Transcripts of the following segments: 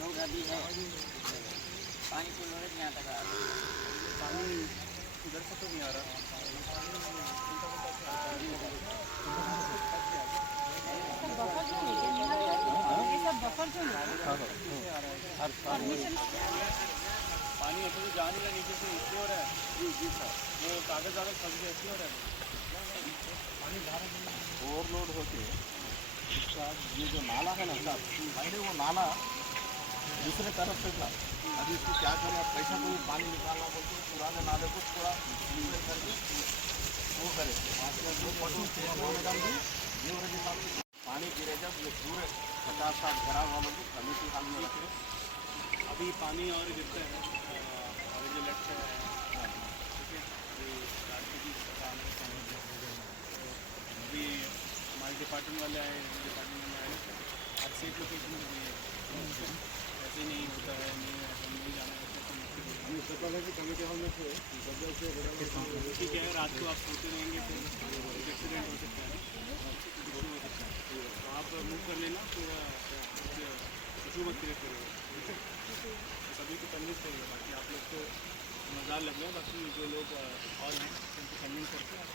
लोग अभी है। पानी की नॉलेज आ पानी से तो नहीं आ रहा पानी जा नहीं रहा नीचे से इसलिए हो रहा है। जी जी सर ओवरलोड होके ये जो नाला है ना साहब पहले वो नाला दूसरे तरफ़ से था अभी इसको क्या करें अब कैसा कोई पानी निकालना बोलते हैं, पुराने नाले को थोड़ा नीचे करके वो करे जो। पानी गिरे जब ये पूरे पचास साठ घरा वालों की कमेटी हाल में रखे अभी पानी और गिरता है और ये लेफ़्ट है ठीक है ये रास्ते की काम है समझ लो। तो अभी हमारे डिपार्टमेंट वाले आए डिपार्टमेंट में आए आज से एक लोकेशन ऐसे नहीं होता है नहीं ऐसा नहीं जाना तो है। हम इससे पहले भी कमेटी हॉल में थे ठीक है रात को आप सोते रहेंगे तो एक्सीडेंट हो सकता है कुछ तो आप मूव कर लेना तो इशू मत क्रिएट करेगा सभी को कन्विंस करिए बाकी आप लोग को मज़ा लग रहा है बाकी जो लोग और हैं उनको कन्विंस करके आप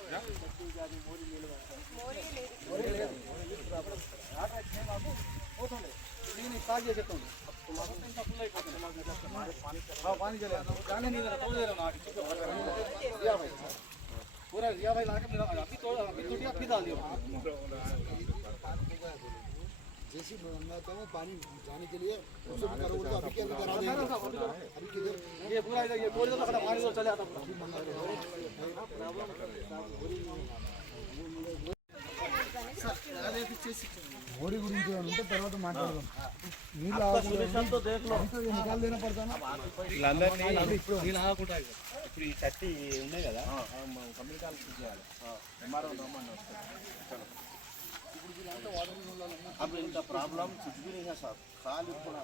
तीन ताजे के तुम हाँ पानी चले जाने नहीं देना तोड़ दे रहा हूँ भाई पूरा रिया भाई लाके मेरा अभी तोड़ अभी टूटिया फिर डाल दियो जैसे मैं तो पानी जाने के लिए उससे करो तो अभी के अंदर करा देंगे अभी किधर ये पूरा ये बोल दो खड़ा पानी तो चले आता మోడీ గురించి ఉంటే తర్వాత మాట్లాడదాం. ఇప్పుడు. ఈ కట్టి ఉన్నాయి కదా కంపెనీ కాలేజ్ చేయాలి. ఎంఆర్ఓ ఇప్పుడు ఇంత ప్రాబ్లం చుట్టుకునే సార్. కాలు కూడా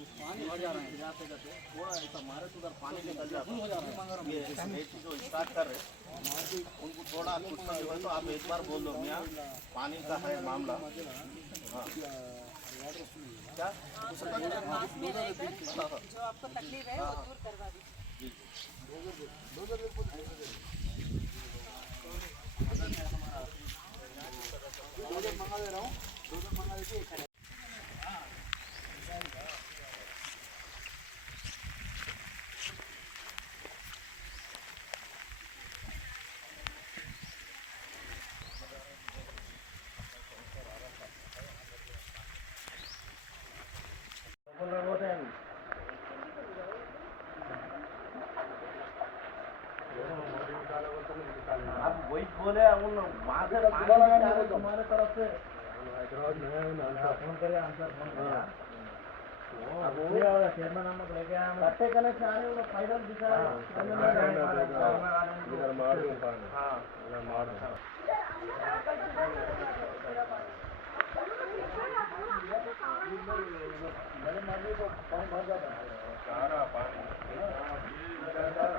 है पानी भर जा रहा है। जाते जाते थोड़ा ऐसा मारे तो उधर पानी निकल जाता है। ये जो उनको थोड़ा कुछ नहीं हुआ तो आप एक बार बोल दो मियाँ पानी का है मामला हाँ क्या जो आपको तकलीफ़ है वो दूर करवा दीजिए दे हूँ दो देके एक खड़े आप वही बोले उन वहाँ से पानी निकाले तुम्हारे तरफ से कट्टे कनेक्शन आ रहे हैं पैदल दिखा क्या राजा माँ हाँ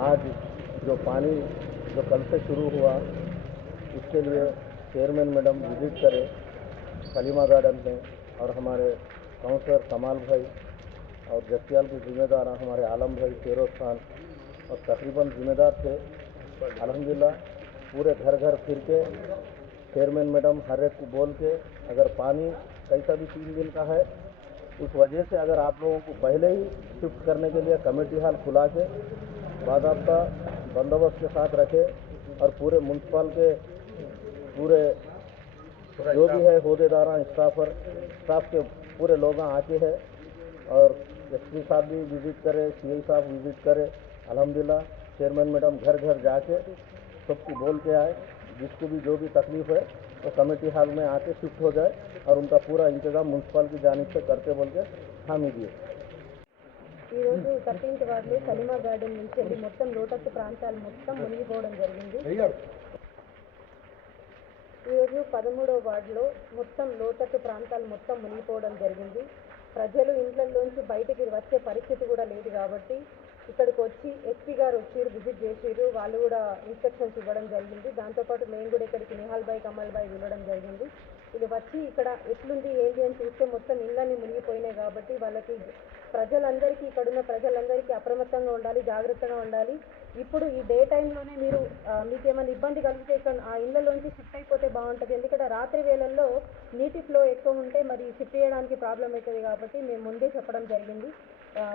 आज जो पानी जो कल से शुरू हुआ, उसके लिए चेयरमैन मैडम विज़िट करें कलीमा गार्डन में और हमारे काउंसलर कमाल भाई और जसियाल के जिम्मेदार हमारे आलम भाई फेरोज खान और तकरीबन जिम्मेदार थे। अलहमदिल्ला, पूरे घर घर फिर के चेयरमैन मैडम हर एक को बोल के अगर पानी कैसा भी तीन दिन का है। उस वजह से अगर आप लोगों को पहले ही शिफ्ट करने के लिए कमेटी हॉल खुला के आपका बंदोबस्त के साथ रखे और पूरे म्यूनसिपल के पूरे जो भी है अहदेदार स्टाफर, स्टाफ के पूरे लोग आके हैं और एस पी साहब भी विज़िट करे सी साहब विज़िट करे। अलहमदिल्ला, चेयरमैन मैडम घर घर जाके सबको बोल के आए। जिसको भी जो भी तकलीफ़ है, वो तो कमेटी हॉल में आके शिफ्ट हो जाए। और उनका पूरा इंतजाम म्यूनसिपल की जानिब से करते बोल के हामी दिए ఈరోజు థర్టీన్త్ వార్డులో సలీమా గార్డెన్ నుంచి వెళ్ళి మొత్తం లోటస్ ప్రాంతాలు మొత్తం మునిగిపోవడం జరిగింది ఈరోజు పదమూడవ వార్డులో మొత్తం లోతట్టు ప్రాంతాలు మొత్తం మునిగిపోవడం జరిగింది ప్రజలు ఇంట్లలోంచి బయటికి వచ్చే పరిస్థితి కూడా లేదు కాబట్టి ఇక్కడికి వచ్చి ఎస్పీ గారు వచ్చి విజిట్ చేసిర్రు వాళ్ళు కూడా ఇన్స్ట్రక్షన్స్ ఇవ్వడం జరిగింది దాంతోపాటు మేము కూడా ఇక్కడికి నిహాల్ బాయ్ కమల్ బాయ్ వెళ్ళడం జరిగింది ఇది వచ్చి ఇక్కడ ఎట్లుంది ఏంటి అని చూస్తే మొత్తం ఇళ్ళని మునిగిపోయినాయి కాబట్టి వాళ్ళకి ప్రజలందరికీ ఇక్కడున్న ప్రజలందరికీ అప్రమత్తంగా ఉండాలి జాగ్రత్తగా ఉండాలి. ఇప్పుడు ఈ డే టైంలోనే మీరు మీకు ఏమైనా ఇబ్బంది కలిగితే ఇక్కడ ఆ ఇళ్ళలోంచి షిఫ్ట్ అయిపోతే బాగుంటుంది. ఎందుకంటే రాత్రి వేళల్లో నీటి ఫ్లో ఎక్కువ ఉంటే మరి షిఫ్ట్ చేయడానికి ప్రాబ్లం అవుతుంది కాబట్టి మేము ముందే చెప్పడం జరిగింది.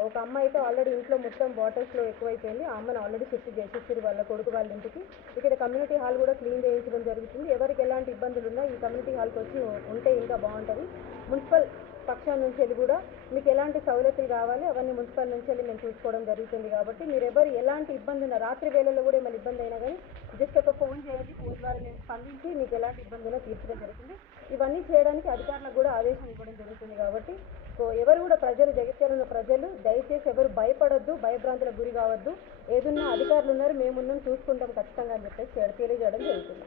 ఒక అమ్మ అయితే ఆల్రెడీ ఇంట్లో మొత్తం వాటర్ ఫ్లో ఎక్కువైపోయింది. ఆ అమ్మని ఆల్రెడీ షిఫ్ట్ చేసేసారు వాళ్ళ కొడుకు వాళ్ళ ఇంటికి. ఇక్కడ కమ్యూనిటీ హాల్ కూడా క్లీన్ చేయించడం జరుగుతుంది. ఎవరికి ఎలాంటి ఇబ్బందులు ఉన్నా ఈ కమ్యూనిటీ హాల్కి వచ్చి ఉంటే ఇంకా బాగుంటుంది. మున్సిపల్ పక్షం నుంచి వెళ్ళి కూడా మీకు ఎలాంటి సౌలతులు కావాలి అవన్నీ మున్సిపల్ నుంచి వెళ్ళి మేము చూసుకోవడం జరుగుతుంది కాబట్టి మీరు ఎవరు ఎలాంటి ఇబ్బంది ఉన్నా రాత్రి వేళల్లో కూడా ఏమైనా ఇబ్బంది అయినా కానీ జస్ట్ ఒక ఫోన్ చేయండి ఫోన్ ద్వారా మేము స్పందించి మీకు ఎలాంటి ఇబ్బంది ఉన్నా తీర్చడం జరుగుతుంది. ఇవన్నీ చేయడానికి అధికారులకు కూడా ఆదేశం ఇవ్వడం జరుగుతుంది కాబట్టి సో ఎవరు కూడా ప్రజలు జగిత్యాల ఉన్న ప్రజలు దయచేసి ఎవరు భయపడొద్దు భయభ్రాంతులకు గురి కావద్దు. ఏదున్నా అధికారులు ఉన్నారు మేమున్నాం చూసుకుంటాం ఖచ్చితంగా అని చెప్పేసి తెలియజేయడం జరుగుతుంది.